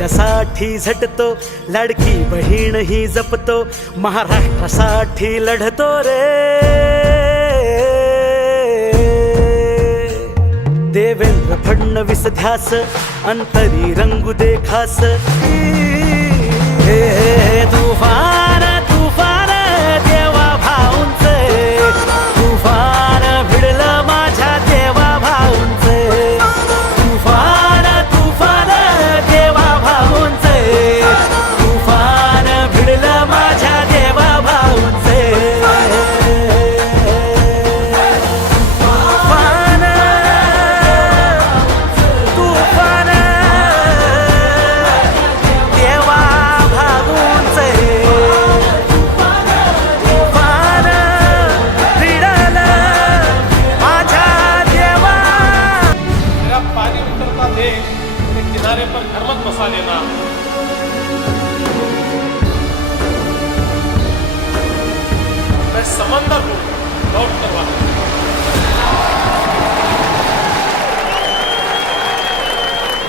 राज्यासाठी झटतो, लाडकी बहीण ही जपतो, महाराष्ट्रासाठी लढतो रे. देवेंद्र फडणवीस ध्यास, अंतरी रंगू दे खास. हे तुफान तुफान देवा भाऊंचे, तुफान भिडलं माझ्या देवा भाऊंचे. तुफान तुफान देवा भाऊंचे, तुफान भिडलं माझ्या देवा भाऊंचे. तुफान तुफान देवा भाऊंचे, तुफान भिडलं माझ्या देवा. मेरा पानी उतरता देश के किनारे पर घर मत बसा लेना. मैं समंदर हूँ, लौट कर वापस.